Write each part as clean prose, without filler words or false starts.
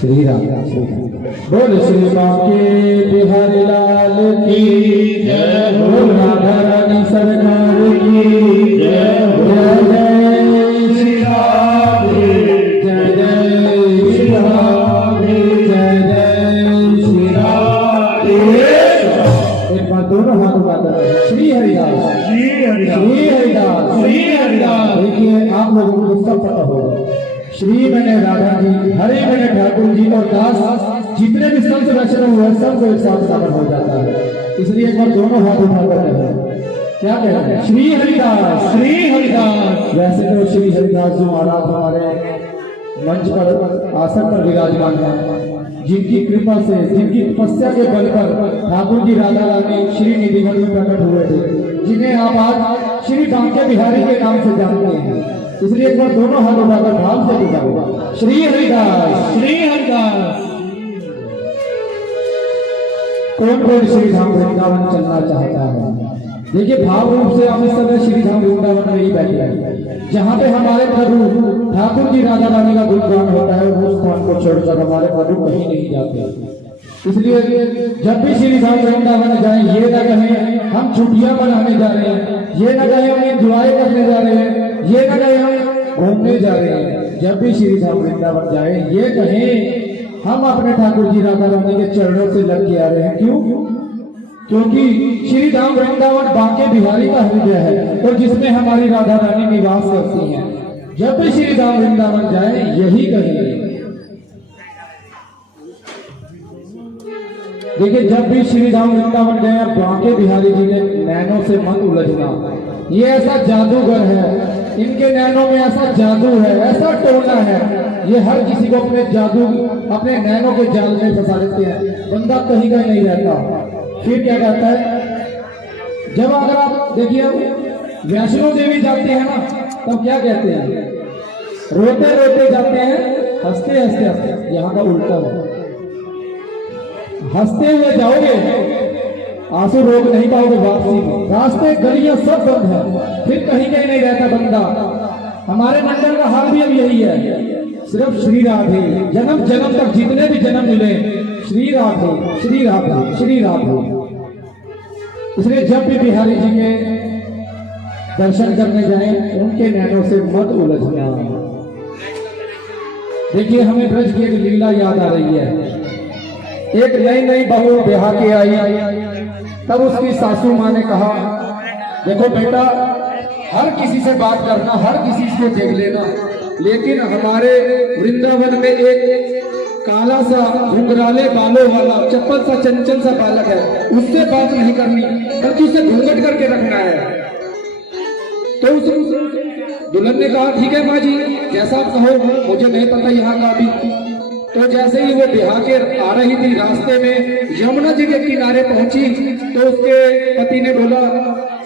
श्री राम। बोल श्री बांके बिहारी लाल की जय, बोल राधा रानी सरकार की जय, जय जय श्री राम, जय जय श्री राम, जय जय श्री राम। एक बार दोनों हाथ उठाकर श्री हरिदास, श्री हरिदास, श्री हरिदास, श्री हरिदास। देखिए आप लोगों को सब पता होगा, श्री मैंने राधा जी, हरे मैंने ठाकुर जी और दास जितने भी संत रचना हुए सबको एक साथ सागर हो जाता है। इसलिए एक बार दोनों हाथ उठाकर क्या कहते हैं, श्री हरिदास, श्री हरिदास। वैसे तो श्री हरिदास जी महाराज हमारे मंच पर आसन पर विराजमान है, जिनकी कृपा से, जिनकी तपस्या के बल पर ठाकुर जी राधा रानी श्री निधिवन में प्रकट हुए थे, जिन्हें आप आज श्री बांके बिहारी के नाम से जानते हैं। इसलिए एक बार दोनों हाथ उठाकर भाव से बुलाओ, श्री हरिदास, श्री हरिदास। कौन कौन श्री धाम वृंदावन चलना चाहता है? देखिए भाव रूप से आप इस समय श्री धाम वृंदावन में ही बैठे हैं, जहाँ पे हमारे प्रभु ठाकुर जी राधा रानी का गुणगान होता है, उस स्थान को छोड़कर हमारे प्रभु कहीं नहीं जाते। इसलिए जब भी श्री धाम वृंदावन जाए, ये न कहें हम छुट्टियां मनाने जा रहे हैं, ये न कहें हम एंजॉय करने जा रहे हैं, ये न कहें हम घूमने जा रहे हैं। जब भी श्री धाम वृंदावन जाए, ये कहें हम अपने ठाकुर जी राधा रानी के चरणों से लग के आ रहे हैं। क्यों? क्योंकि श्री धाम वृंदावन बांके बिहारी का हृदय है और जिसमें हमारी राधा रानी निवास करती हैं। जब भी श्री धाम वृंदावन जाए, यही कहें। देखिए जब भी श्री धाम वृंदावन गए, बांके बिहारी जी ने नैनों से मत उलझना। ये ऐसा जादूगर है, इनके नैनों में ऐसा जादू है, ऐसा टोना है, ये हर किसी को अपने जादू, अपने नैनों के जाल में फंसा देते हैं। बंदा कहीं का नहीं रहता। फिर क्या कहता है, जब अगर आप देखिए वैष्णो देवी जाते हैं ना, तब क्या कहते हैं, रोते रोते जाते हैं, हंसते हंसते हंसते। यहाँ का उल्टा है, हंसते हुए जाओगे, आंसू रोक नहीं पाओगे वापसी में। रास्ते गलियां सब बंद है, फिर कहीं कहीं नहीं रहता बंदा। हमारे मंडल का हाल भी अब यही है, सिर्फ श्री राधे, जन्म जन्म तक जितने भी जन्म मिले, श्री राधे, श्री राधे, श्री राधे। इसलिए जब भी बिहारी जी के दर्शन करने जाएं, उनके नैनों से मत उलझना। देखिए हमें ब्रज की एक लीला याद आ रही है। एक नई नई बहू ब्याह के आई, तब उसकी सासू माँ ने कहा, देखो बेटा, हर किसी से बात करना, हर किसी से देख लेना, लेकिन हमारे वृंदावन में एक काला सा घुंघराले बालों वाला चप्पल सा चंचल सा बालक है, उससे बात नहीं करनी, बल्कि उसे घूंघट करके रखना है। तो उस दुल्हन ने कहा, ठीक है माँ जी, जैसा आप कहो, मुझे नहीं पता यहाँ का अभी। तो जैसे ही वो बिहार के आ रही थी, रास्ते में यमुना जी के किनारे पहुंची, तो उसके पति ने बोला,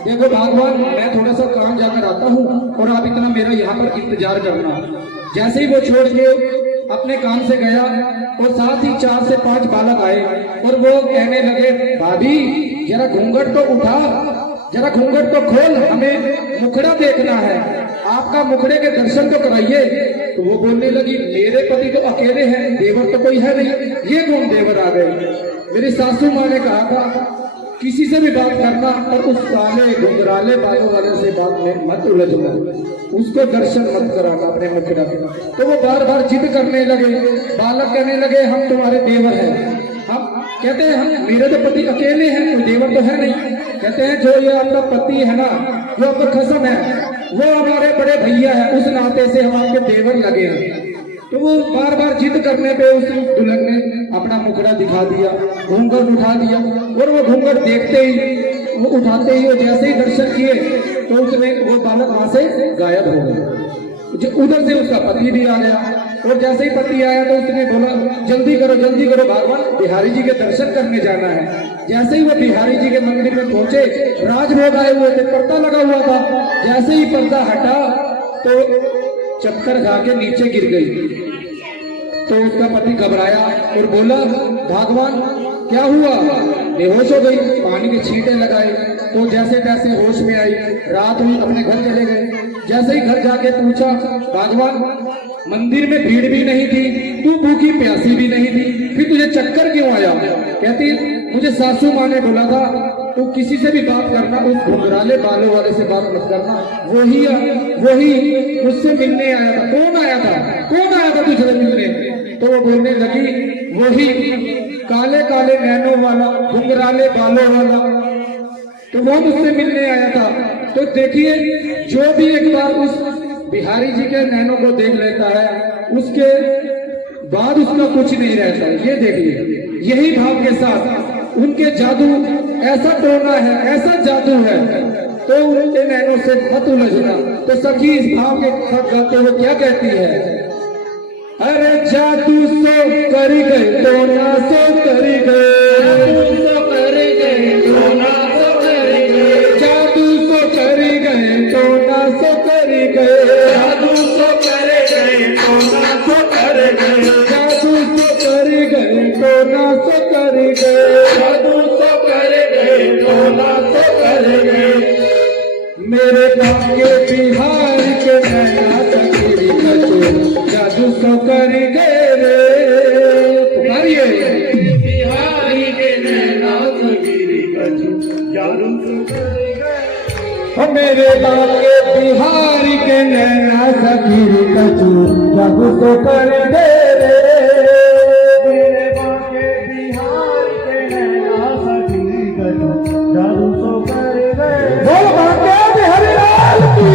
देखो भगवान, मैं थोड़ा सा काम जाकर आता हूँ और आप इतना मेरा यहाँ पर इंतजार करना। जैसे ही वो छोड़ के अपने काम से गया और साथ ही 4 से 5 बालक आए और वो कहने लगे, भाभी जरा घूंघट तो उठा, जरा घूंघट तो खोल, हमें मुखड़ा देखना है, आपका मुखड़े के दर्शन तो कराइए। तो वो बोलने लगी, मेरे पति तो अकेले हैं, देवर तो कोई है नहीं, ये कौन देवर आ गए। मेरी सासू माँ ने कहा था, किसी से भी बात करना और उस काले घुंघराले बालों वाले से बात में मत उलझना, उसको दर्शन मत कराना अपने मुखड़ा। तो वो बार बार जिद करने लगे। बालक कहने लगे, हम तुम्हारे देवर हैं। हम कहते हैं, हम मेरे तो पति अकेले हैं, कोई देवर तो है नहीं। कहते हैं, जो ये आपका पति है ना, वो आपका खसम है, वो हमारे बड़े भैया है, उस नाते से हम आपके देवर लगे हैं। तो वो बार बार जिद करने पे उस दुल्हन ने अपना मुखड़ा दिखा दिया, घूंघट उठा दिया, और वो घूंघट देखते ही, वो उठाते ही, वो जैसे ही दर्शन किए, तो उसने वो बालक वहां से गायब हो गए। उधर से उसका पति भी आ गया, और जैसे ही पति आया तो उसने बोला, जल्दी करो भगवान, बिहारी जी के दर्शन करने जाना है। जैसे ही वो बिहारी जी के मंदिर में पहुंचे, राजभोग आए हुए थे, पर्दा लगा हुआ था। जैसे ही पर्दा हटा तो चक्कर खा के नीचे गिर गई। तो उसका पति घबराया और बोला, भगवान क्या हुआ? बेहोश हो गई। पानी के छींटे लगाए तो जैसे तैसे होश में आई। रात हुई, अपने घर चले गए। जैसे ही घर जाके पूछा, भगवान मंदिर में भीड़ भी नहीं थी, तू भूखी प्यासी भी नहीं थी, फिर तुझे चक्कर क्यों आया? कहती मुझे सासू माँ ने बोला था तू किसी से भी बात करना उस घुंघराले बालों वाले से बात मत करना, वही मुझसे मिलने आया था। कौन आया था तुझसे मिलने? तो वो बोलने लगी वही काले काले नैनों वाला, घुंघराले बालों वाला, तो वो मुझसे मिलने आया था। तो देखिए, जो भी एक बार उस बिहारी जी के नैनों को देख लेता है उसके बाद उसका कुछ नहीं रहता। ये देखिए, यही भाव के साथ उनके जादू ऐसा टोना है, ऐसा जादू है, तो उनके नैनों से मत उलझना। तो सखी इस भाव के साथ गाते हुए क्या कहती है? अरे जादू सो करी गए टोना सो करी गए, जादू सो करी गए टोना सो करी गए, जादू सो करी गए टोना सो करी गए, जादू सो करे गए टोना सो करे गए, जादू सो करी गए टोना सो करी गए, जादू सो करे गए टोना सो करे गए। मेरे गाँव के बिहार के नैना सखी कचो जादू सो करी गए रे। पुकारिए बिहारी के नैना सखी कचो जादू सो करी गए। मेरे गाँव के बिहारी के नैना सखी कचो जादू सो करी गए रे। मेरे गाँव के बिहारी के नैना सखी कचो जादू सो करी गए। बोल भाग्य बिहारी लाल की।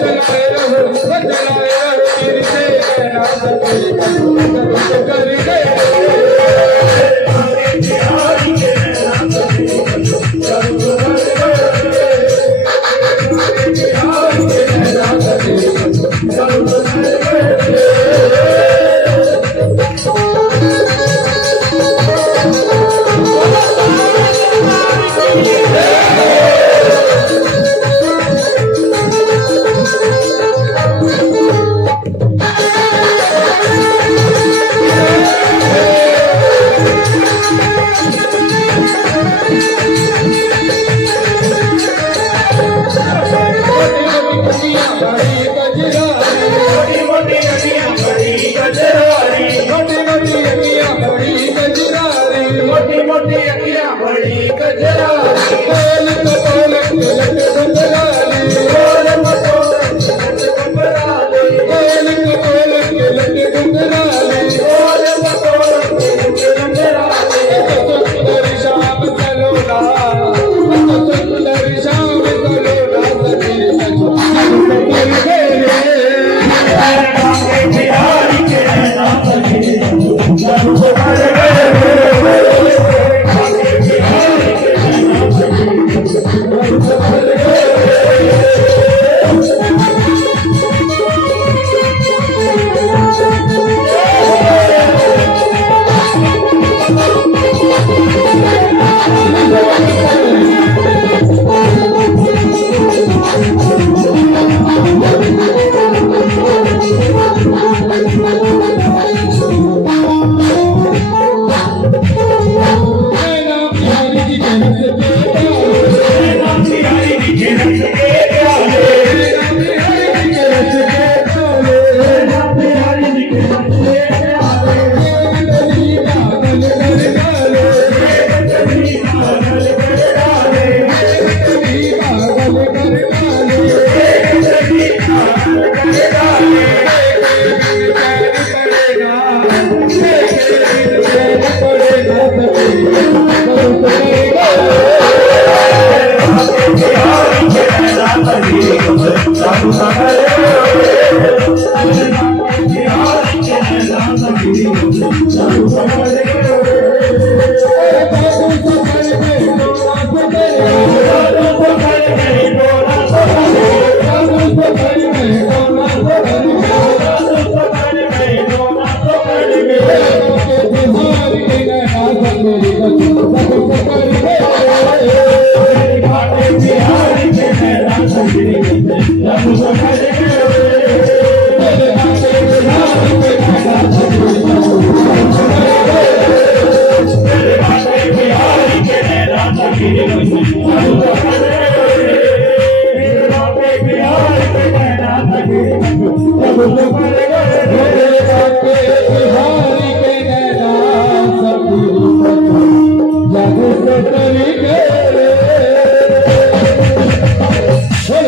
चलाए रहो गिर से ना सके कर गए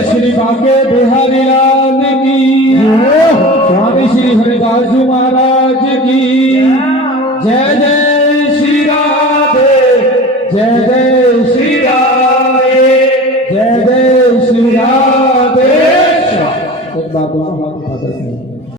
श्री बांके बिहारी लाल की, स्वामी श्री हरिदास जी महाराज की जय। जय श्री राधे, जय जय श्री राधे, जय जय श्री राधे। एक बात